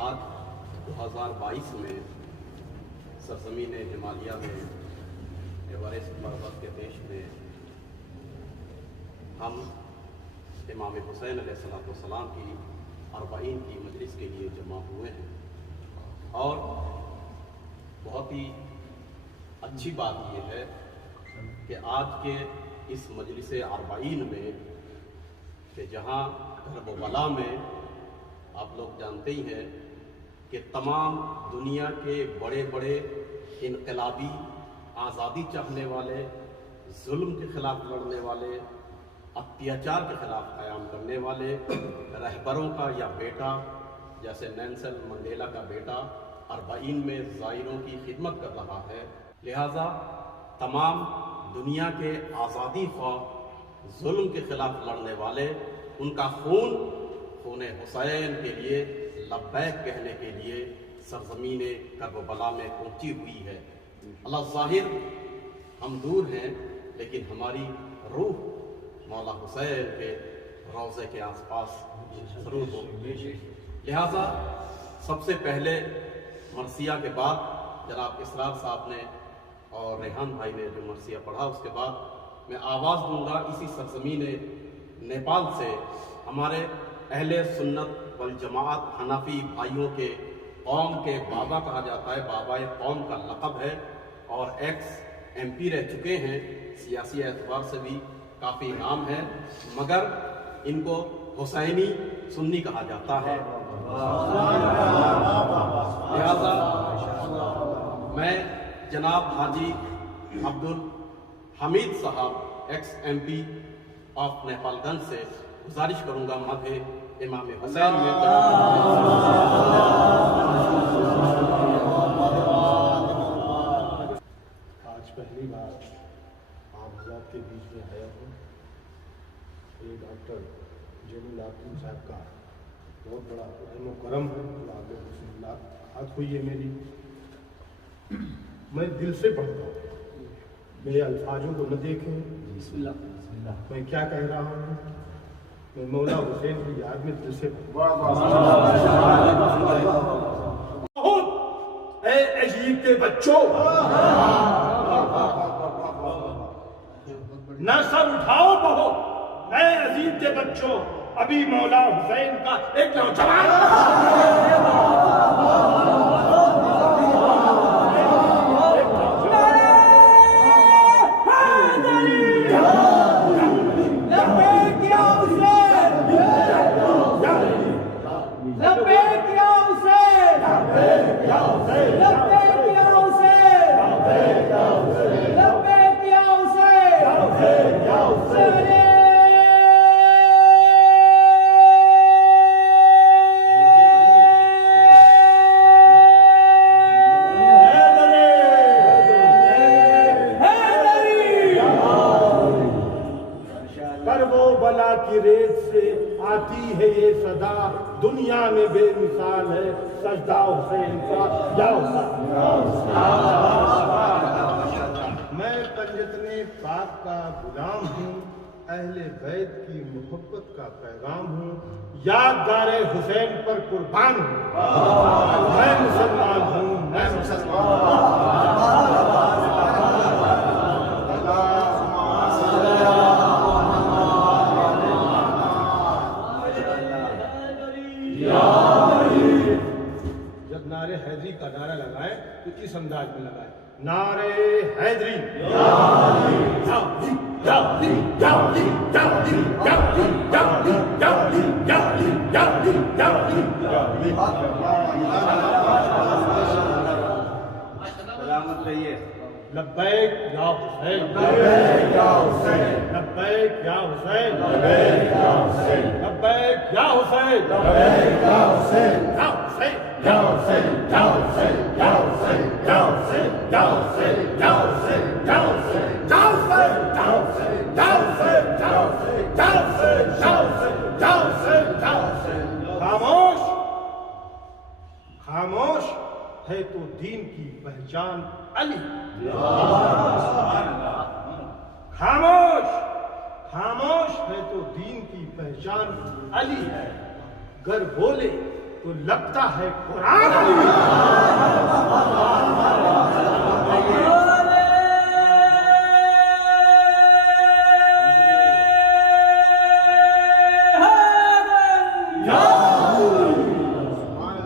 آج 2022 میں سرزمین ہمالیہ میں ایورسٹ پروت کے دیش میں ہم امام حسین علیہ السلام کی 40 کی مجلس کے لیے جمع ہوئے ہیں، اور بہت ہی اچھی بات یہ ہے کہ آج کے اس مجلس 40 میں کہ جہاں کربلا میں آپ لوگ جانتے ہی ہیں کہ تمام دنیا کے بڑے بڑے انقلابی، آزادی چاہنے والے، ظلم کے خلاف لڑنے والے، اتیاچار کے خلاف قیام کرنے والے رہبروں کا یا بیٹا، جیسے نیلسن منڈیلا کا بیٹا 40 میں زائروں کی خدمت کر رہا ہے، لہذا تمام دنیا کے آزادی خواہ، ظلم کے خلاف لڑنے والے، ان کا خون حسین کے لیے لبیک کہنے کے لیے سرزمین کربلا میں پہنچی ہوئی ہے۔ اللہ ظاہر ہم دور ہیں، لیکن ہماری روح مولا حسین کے روضے کے آس پاس ضرور ہو۔ لہذا سب سے پہلے مرثیہ کے بعد جناب اسرار صاحب نے اور ریحان بھائی نے جو مرثیہ پڑھا، اس کے بعد میں آواز دوں گا اسی سرزمین نیپال سے ہمارے اہل سنت والجماعت حنفی بھائیوں کے قوم کے بابا کہا جاتا ہے، بابا قوم کا لقب ہے، اور ایکس ایم پی رہ چکے ہیں، سیاسی اعتبار سے بھی کافی نام ہے، مگر ان کو حسینی سنی کہا جاتا ہے۔ لہذا میں جناب حاجی عبدالحمید صاحب ایکس ایم پی آف نیپال گنج سے گزارش کروں گا مدح امام حسین میں آج پہلی بار آپ حضرات کے بیچ میں آیا ہوں۔ یہ ڈاکٹر جین العابدین صاحب کا بہت بڑا رحم و کرم ہے، آپ لوگوں سے ملاقات ہوئی ہے میری۔ میں دل سے پڑھتا ہوں، میرے الفاظوں کو نہ دیکھیں، میں کیا کہہ رہا ہوں، میں مولا حسین کی یاد میں دل سے اے عجیب کے بچوں، نہ سر اٹھاؤ بہت، اے عزیز کے بچوں، ابھی مولا حسین کا ایک نوجوان کی ریت سے آتی ہے یہ صدا، دنیا میں بے مثال ہے سجدہ حسین کا، یا حسین۔ میں پنجتن پاک کا غلام ہوں، اہل بیت کی محبت کا پیغام ہوں، یادگار حسین پر قربان ہوں، میں مسلمان ہوں، میں جب نعرے حیدری کا نعرہ لگائیں تو اس انداز میں لگائیں، نعرے حیدری، سلامت رہیے۔ لبیک یا حسین، لبیک یا حسین، لبیک یا حسین، لبیک یا حسین، لبیک یا حسین، لبیک یا حسین، یا حسین، یا حسین، یا حسین، یا حسین، یا حسین، یا حسین، یا حسین، یا حسین، یا حسین، یا حسین، یا حسین، یا حسین، یا حسین، یا حسین، یا حسین، یا حسین۔ خاموش، خاموش ہے تو دین کی پہچان علی، خاموش، خاموش ہے تو دین کی پہچان علی ہے، گر بولے تو لگتا ہے قرآن علی۔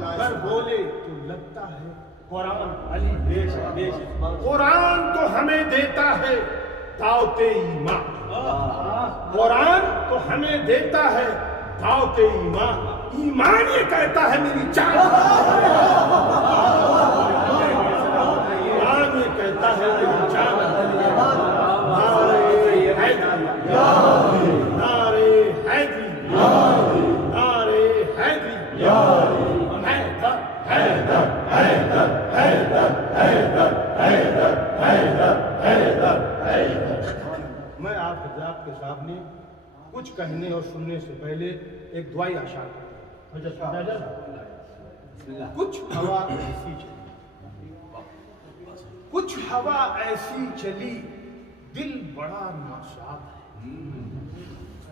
اگر بولے تو لگتا ہے قرآن علی۔ قرآن تو ہمیں دیتا ہے دعوت ایمان، قرآن تو ہمیں دیتا ہے دعوت ایمان، ایمان یہ کہتا ہے میری جان، ایمان یہ کہتا ہے میری جان۔ نعرے حیدری، نعرے حیدری، نعرے حیدری، حیدر حیدر حیدر حیدر حیدر حیدر حیدر حیدر حیدر۔ میں آپ حضرات کے سامنے کچھ کہنے اور سننے سے پہلے ایک دعائی اشعار کرتا ہوں۔ کچھ ہوا ایسی چلی، کچھ ہوا ایسی چلی دل بڑا ناشاد ہے،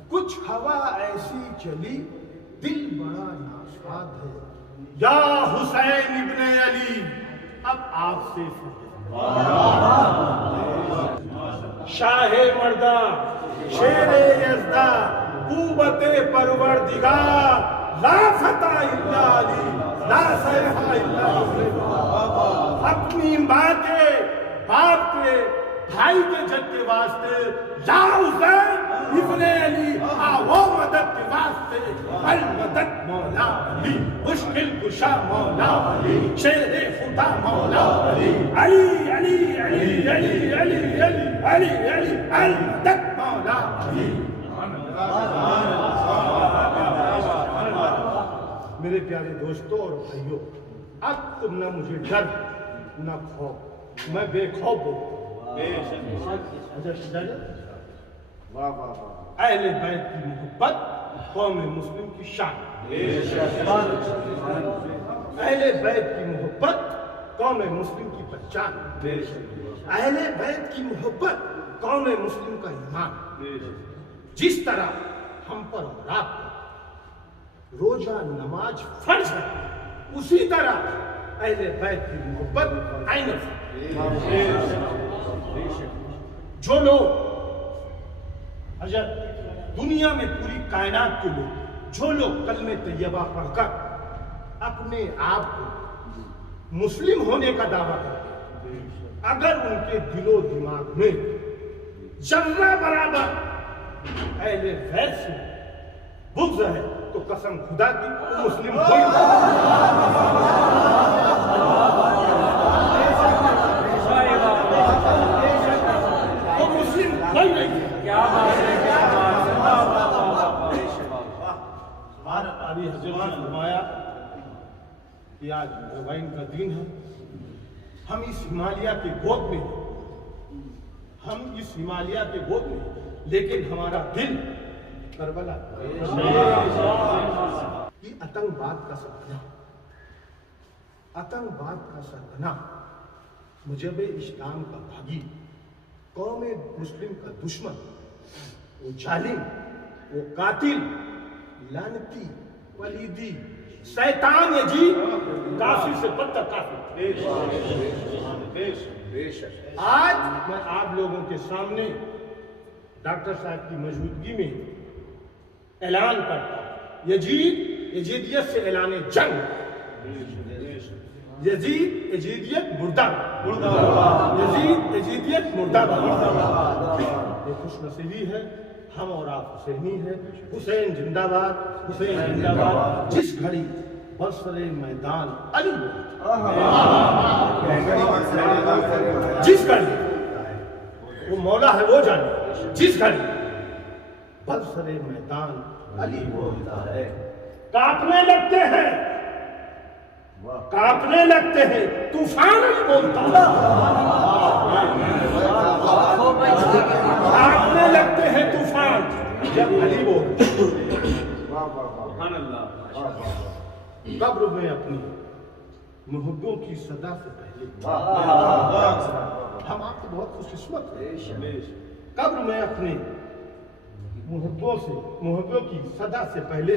کچھ ہوا ایسی چلی دل بڑا ناشاد ہے، یا حسین ابن علی اب آپ سے شاہ مردہ شیر یزدہ قوت پروردگار لا فتح الا علی لا سیف الا علی۔ اپنی ماں کے باپ کے بھائی کے جد کے واسطے یا حسین ابن علی آو مدد کے واسطے، المدد مولا علی، مشکل کشا مولا علی، شیر خدا مولا علی، علی علی علی علی علی علی علی علی المدد مولا علی۔ میرے پیارے دوستوں اور بھائیوں، اب تم نہ مجھے ڈر نہ خوف، میں بے خوف ہوں۔ اہل بیت کی محبت قوم مسلم کی شان، اہل بیت کی محبت قوم مسلم کی پہچان، اہل بیت کی محبت قوم مسلم کا ایمان۔ جس طرح ہم پر اور آپ پر روزہ نماز فرض ہے، اسی طرح اہل بیت کی محبت عین ہے۔ جو لوگ دنیا میں پوری کائنات کے لوگ، جو لوگ کلمہ طیبہ پڑھ کر اپنے آپ کو مسلم ہونے کا دعویٰ کرتے ہیں، اگر ان کے دل و دماغ میں ذرہ برابر اہل بیت سے بغض ہے تو قسم خدا کی وہ مسلم ہوئی نہیں۔ ابھی حضرت نے فرمایا کہ آج ربائن کا دن ہے، ہم اس ہمالیہ کے گود میں، ہم اس ہمالیہ کے گود میں، لیکن ہمارا دل کربلا یہ آتنکواد کا سرغنہ، آتنکواد کا سرغنہ، مجب اسلام کا بھاگی، قوم مسلم کا دشمن، وہ ظالم، وہ قاتل، لعنتی، پلیدی، شیطان یزید، کافر سے بدتر کافر۔ آج میں آپ لوگوں کے سامنے ڈاکٹر صاحب کی موجودگی میں اعلان کرتا ہوں، یزیدیت سے اعلان جنگ، یزیدیت مردہ، یزیدیت مردہ۔ یہ خوش نصیبی ہے، ہم اور آپ حسینی ہیں، حسین زندہ باد، حسین زندہ باد۔ جس گھڑی برسر میدان علی، جس گھڑی وہ مولا ہے وہ جانے، جس گھڑی برسر میدان علی بولتا ہے، کانپنے لگتے ہیں، کانپنے لگتے ہیں، طوفان علی بولتا ہے، کانپنے لگتے ہیں طوفان جب علی بولتا ہے۔ قبر میں اپنی محبوں کی صدا سے پہلے، ہم آپ کو بہت خوش قسمت ہیں، قبر میں اپنے محبوں کی صدا سے پہلے